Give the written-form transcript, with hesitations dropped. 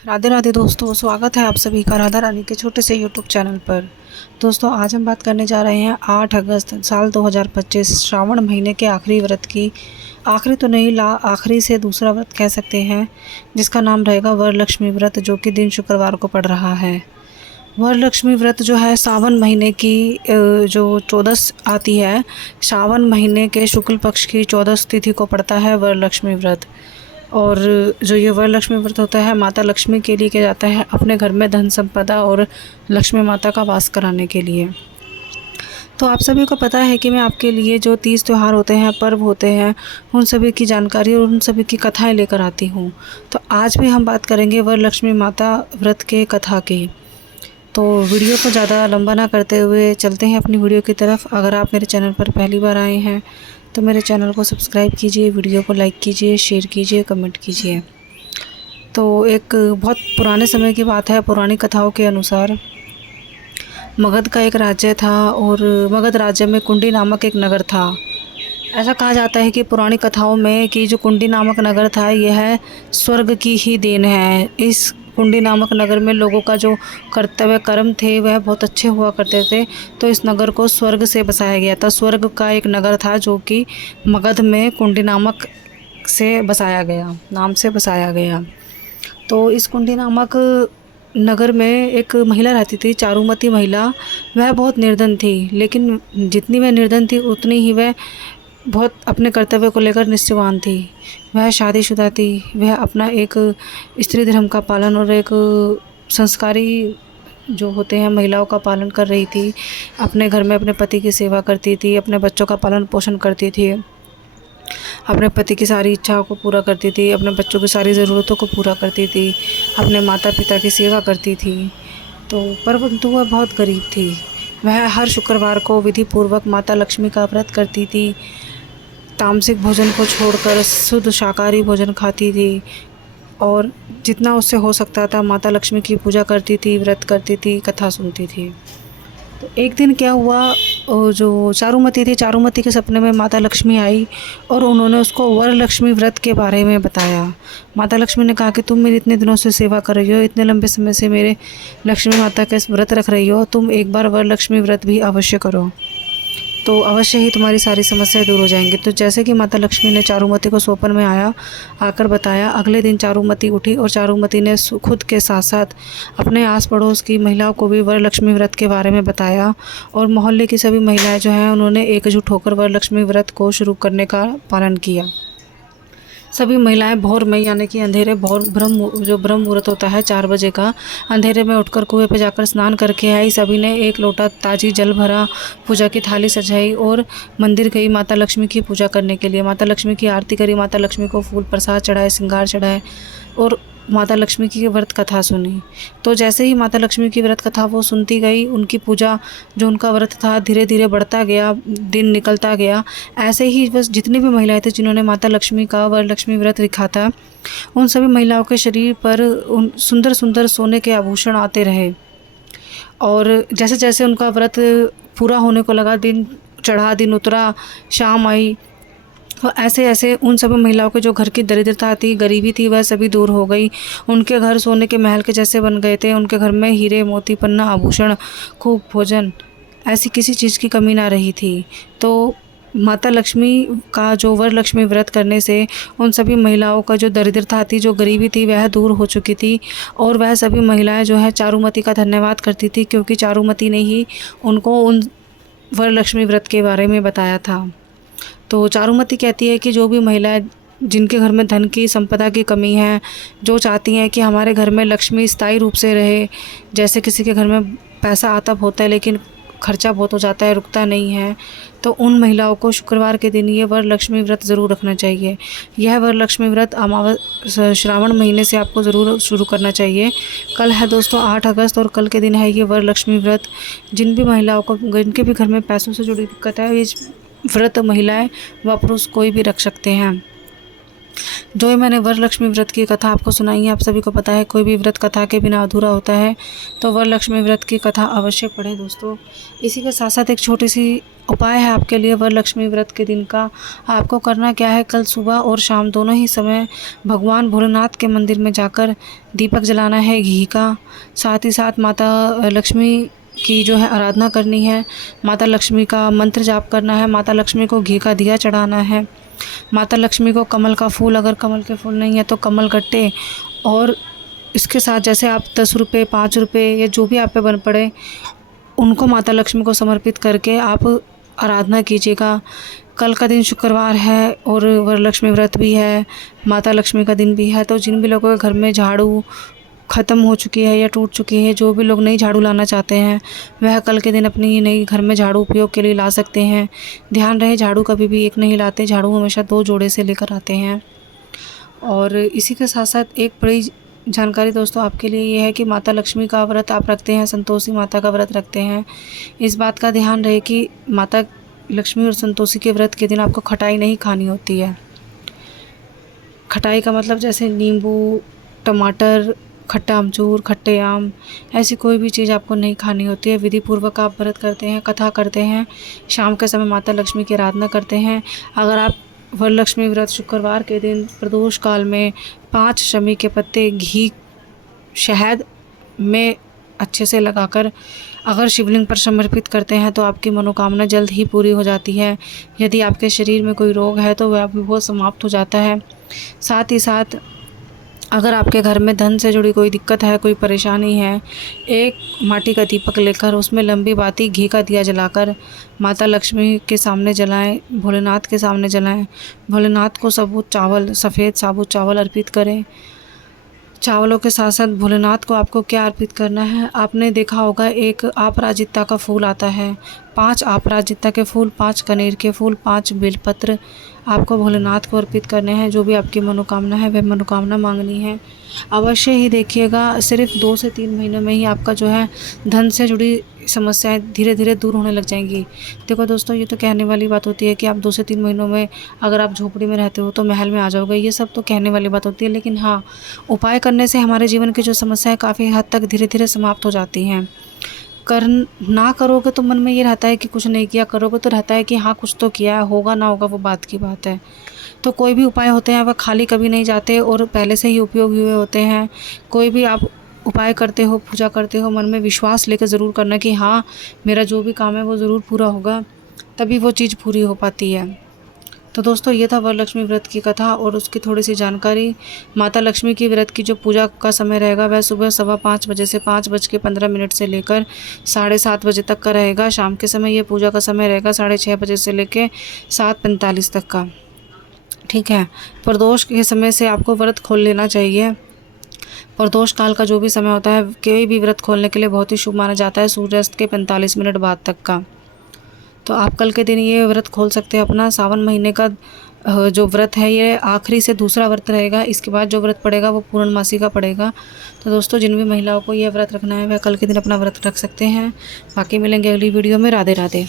राधे राधे दोस्तों, स्वागत है आप सभी का राधा रानी के छोटे से यूट्यूब चैनल पर। दोस्तों आज हम बात करने जा रहे हैं 8 अगस्त साल 2025 श्रावण महीने के आखिरी व्रत की। आखिरी तो नहीं, आखिरी से दूसरा व्रत कह सकते हैं, जिसका नाम रहेगा वरलक्ष्मी व्रत, जो कि दिन शुक्रवार को पड़ रहा है। वरलक्ष्मी व्रत जो है सावन महीने की जो 14 आती है, सावन महीने के शुक्ल पक्ष की 14 तिथि को पड़ता है वरलक्ष्मी व्रत। और जो ये वरलक्ष्मी व्रत होता है माता लक्ष्मी के लिए किया जाता है, अपने घर में धन संपदा और लक्ष्मी माता का वास कराने के लिए। तो आप सभी को पता है कि मैं आपके लिए जो 30 त्यौहार होते हैं, पर्व होते हैं, उन सभी की जानकारी और उन सभी की कथाएं लेकर आती हूँ। तो आज भी हम बात करेंगे वरलक्ष्मी माता व्रत के कथा की। तो वीडियो को ज़्यादा लंबा ना करते हुए चलते हैं अपनी वीडियो की तरफ। अगर आप मेरे चैनल पर पहली बार आए हैं तो मेरे चैनल को सब्सक्राइब कीजिए, वीडियो को लाइक कीजिए, शेयर कीजिए, कमेंट कीजिए। तो एक बहुत पुराने समय की बात है। पुरानी कथाओं के अनुसार मगध का एक राज्य था और मगध राज्य में कुंडी नामक एक नगर था। ऐसा कहा जाता है कि पुरानी कथाओं में कि जो कुंडी नामक नगर था यह स्वर्ग की ही देन है। इस कुंडी नामक नगर में लोगों का जो कर्तव्य कर्म थे वह बहुत अच्छे हुआ करते थे, तो इस नगर को स्वर्ग से बसाया गया था। स्वर्ग का एक नगर था जो कि मगध में कुंडी नामक से बसाया गया, नाम से बसाया गया। तो इस कुंडी नामक नगर में एक महिला रहती थी, चारुमती महिला। वह बहुत निर्धन थी, लेकिन जितनी वह निर्धन थी उतनी ही वह बहुत अपने कर्तव्य को लेकर निष्ठावान थी। वह शादीशुदा थी। वह अपना एक स्त्री धर्म का पालन और एक संस्कारी जो होते हैं महिलाओं का पालन कर रही थी। अपने घर में अपने पति की सेवा करती थी, अपने बच्चों का पालन पोषण करती थी, अपने पति की सारी इच्छाओं को पूरा करती थी, अपने बच्चों की सारी ज़रूरतों को पूरा करती थी, अपने माता पिता की सेवा करती थी। तो परंतु वह बहुत गरीब थी। वह हर शुक्रवार को विधि पूर्वक माता लक्ष्मी का व्रत करती थी, तामसिक भोजन को छोड़कर शुद्ध शाकाहारी भोजन खाती थी और जितना उससे हो सकता था माता लक्ष्मी की पूजा करती थी, व्रत करती थी, कथा सुनती थी। तो एक दिन क्या हुआ, जो चारुमती थी, चारुमती के सपने में माता लक्ष्मी आई और उन्होंने उसको वरलक्ष्मी व्रत के बारे में बताया। माता लक्ष्मी ने कहा कि तुम मेरी इतने दिनों से सेवा कर रही हो, इतने लंबे समय से मेरे लक्ष्मी माता का व्रत रख रही हो, तुम एक बार वरलक्ष्मी व्रत भी अवश्य करो, तो अवश्य ही तुम्हारी सारी समस्याएं दूर हो जाएंगी। तो जैसे कि माता लक्ष्मी ने चारुमती को स्वप्न में आकर बताया, अगले दिन चारुमती उठी और चारुमती ने खुद के साथ साथ अपने आस पड़ोस की महिलाओं को भी वरलक्ष्मी व्रत के बारे में बताया। और मोहल्ले की सभी महिलाएं जो हैं उन्होंने एकजुट होकर वरलक्ष्मी व्रत को शुरू करने का पालन किया। सभी महिलाएं भोर में, यानी कि अंधेरे, भोर ब्रह्म मुहूर्त होता है 4 बजे का, अंधेरे में उठकर कुएं पे जाकर स्नान करके आई। सभी ने एक लोटा ताजी जल भरा, पूजा की थाली सजाई और मंदिर गई माता लक्ष्मी की पूजा करने के लिए। माता लक्ष्मी की आरती करी, माता लक्ष्मी को फूल प्रसाद चढ़ाए, श्रृंगार चढ़ाए और माता लक्ष्मी की व्रत कथा सुनी। तो जैसे ही माता लक्ष्मी की व्रत कथा वो सुनती गई, उनकी पूजा, जो उनका व्रत था, धीरे धीरे बढ़ता गया, दिन निकलता गया। ऐसे ही बस जितनी भी महिलाएं थी जिन्होंने माता लक्ष्मी का वरलक्ष्मी व्रत रखा था, उन सभी महिलाओं के शरीर पर उन सुंदर सुंदर सोने के आभूषण आते रहे। और जैसे जैसे उनका व्रत पूरा होने को लगा, दिन चढ़ा, दिन उतरा, शाम आई, तो ऐसे ऐसे उन सभी महिलाओं के जो घर की दरिद्रता थी, गरीबी थी, वह सभी दूर हो गई। उनके घर सोने के महल के जैसे बन गए थे। उनके घर में हीरे मोती पन्ना आभूषण, खूब भोजन, ऐसी किसी चीज़ की कमी ना रही थी। तो माता लक्ष्मी का जो वरलक्ष्मी व्रत करने से उन सभी महिलाओं का जो दरिद्रता थी, जो गरीबी थी, वह दूर हो चुकी थी। और वह सभी महिलाएं जो है चारुमती का धन्यवाद करती थी, क्योंकि चारुमती ने ही उनको उन वरलक्ष्मी व्रत के बारे में बताया था। तो चारुमती कहती है कि जो भी महिलाएं जिनके घर में धन की संपदा की कमी है, जो चाहती हैं कि हमारे घर में लक्ष्मी स्थायी रूप से रहे, जैसे किसी के घर में पैसा आता होता है लेकिन खर्चा बहुत हो जाता है, रुकता नहीं है, तो उन महिलाओं को शुक्रवार के दिन ये वरलक्ष्मी व्रत ज़रूर रखना चाहिए। यह वरलक्ष्मी व्रत श्रावण महीने से आपको ज़रूर शुरू करना चाहिए। कल है दोस्तों 8 अगस्त और कल के दिन है ये वरलक्ष्मी व्रत। जिन भी महिलाओं को, जिनके भी घर में पैसों से जुड़ी दिक्कत है, ये व्रत महिलाएं व पुरुष कोई भी रख सकते हैं। जो ही मैंने वरलक्ष्मी व्रत की कथा आपको सुनाई है, आप सभी को पता है कोई भी व्रत कथा के बिना अधूरा होता है, तो वरलक्ष्मी व्रत की कथा अवश्य पढ़ें दोस्तों। इसी के साथ साथ एक छोटी सी उपाय है आपके लिए वरलक्ष्मी व्रत के दिन का। आपको करना क्या है, कल सुबह और शाम दोनों ही समय भगवान भोलेनाथ के मंदिर में जाकर दीपक जलाना है घी का। साथ ही साथ माता लक्ष्मी की जो है आराधना करनी है, माता लक्ष्मी का मंत्र जाप करना है, माता लक्ष्मी को घी का दिया चढ़ाना है, माता लक्ष्मी को कमल का फूल, अगर कमल के फूल नहीं है तो कमल गट्टे, और इसके साथ जैसे आप 10 रुपये 5 रुपये या जो भी आप पे बन पड़े उनको माता लक्ष्मी को समर्पित करके आप आराधना कीजिएगा। कल का दिन शुक्रवार है और वरलक्ष्मी व्रत भी है, माता लक्ष्मी का दिन भी है, तो जिन भी लोगों के घर में झाड़ू ख़त्म हो चुकी है या टूट चुकी है, जो भी लोग नई झाड़ू लाना चाहते हैं वह कल के दिन अपनी नई घर में झाड़ू उपयोग के लिए ला सकते हैं। ध्यान रहे झाड़ू कभी भी एक नहीं लाते, झाड़ू हमेशा 2 जोड़े से लेकर आते हैं। और इसी के साथ साथ एक बड़ी जानकारी दोस्तों आपके लिए ये है कि माता लक्ष्मी का व्रत आप रखते हैं, संतोषी माता का व्रत रखते हैं, इस बात का ध्यान रहे कि माता लक्ष्मी और संतोषी के व्रत के दिन आपको खटाई नहीं खानी होती है। खटाई का मतलब जैसे नींबू, टमाटर, खट्टा अमचूर, खट्टे आम, ऐसी कोई भी चीज़ आपको नहीं खानी होती है। विधि पूर्वक आप व्रत करते हैं, कथा करते हैं, शाम के समय माता लक्ष्मी की आराधना करते हैं। अगर आप वरलक्ष्मी व्रत शुक्रवार के दिन प्रदोष काल में 5 शमी के पत्ते घी शहद में अच्छे से लगाकर अगर शिवलिंग पर समर्पित करते हैं तो आपकी मनोकामना जल्द ही पूरी हो जाती है। यदि आपके शरीर में कोई रोग है तो वह भी वो समाप्त हो जाता है। साथ ही साथ अगर आपके घर में धन से जुड़ी कोई दिक्कत है, कोई परेशानी है, एक माटी का दीपक लेकर उसमें लंबी बाती घी का दिया जलाकर माता लक्ष्मी के सामने जलाएं, भोलेनाथ के सामने जलाएं। भोलेनाथ को साबुत चावल, सफ़ेद साबुत चावल अर्पित करें। चावलों के साथ साथ भोलेनाथ को आपको क्या अर्पित करना है, आपने देखा होगा एक अपराजिता का फूल आता है, 5 अपराजिता के फूल, 5 कनेर के फूल, 5 बेलपत्र आपको भोलेनाथ को अर्पित करने हैं। जो भी आपकी मनोकामना है वह मनोकामना मांगनी है। अवश्य ही देखिएगा, सिर्फ 2 से 3 महीनों में ही आपका जो है धन से जुड़ी समस्याएं धीरे धीरे दूर होने लग जाएंगी। देखो दोस्तों, ये तो कहने वाली बात होती है कि आप 2 से 3 महीनों में अगर आप झोपड़ी में रहते हो तो महल में आ जाओगे, ये सब तो कहने वाली बात होती है। लेकिन हाँ, उपाय करने से हमारे जीवन की जो समस्याएं काफ़ी हद तक धीरे धीरे समाप्त हो जाती हैं। ना करोगे तो मन में ये रहता है कि कुछ नहीं किया, करोगे तो रहता है कि हाँ कुछ तो किया है, होगा ना होगा वो बात की बात है। तो कोई भी उपाय होते हैं वह खाली कभी नहीं जाते और पहले से ही उपयोगी हुए होते हैं। कोई भी आप उपाय करते हो, पूजा करते हो, मन में विश्वास लेकर ज़रूर करना कि हाँ मेरा जो भी काम है वो ज़रूर पूरा होगा, तभी वो चीज़ पूरी हो पाती है। तो दोस्तों, ये था वरलक्ष्मी व्रत की कथा और उसकी थोड़ी सी जानकारी। माता लक्ष्मी की व्रत की जो पूजा का समय रहेगा वह सुबह 5:15 बजे से 5:15 से लेकर 7:30 बजे तक का रहेगा। शाम के समय ये पूजा का समय रहेगा 6:30 बजे से लेकर 7:45 तक का। ठीक है, प्रदोष के समय से आपको व्रत खोल लेना चाहिए। प्रदोष काल का जो भी समय होता है कोई भी व्रत खोलने के लिए बहुत ही शुभ माना जाता है, सूर्यास्त के 45 मिनट बाद तक का। तो आप कल के दिन ये व्रत खोल सकते हैं अपना। सावन महीने का जो व्रत है ये आखिरी से दूसरा व्रत रहेगा, इसके बाद जो व्रत पड़ेगा वो पूर्णमासी का पड़ेगा। तो दोस्तों, जिन भी महिलाओं को यह व्रत रखना है वह कल के दिन अपना व्रत रख सकते हैं। बाकी मिलेंगे अगली वीडियो में। राधे राधे।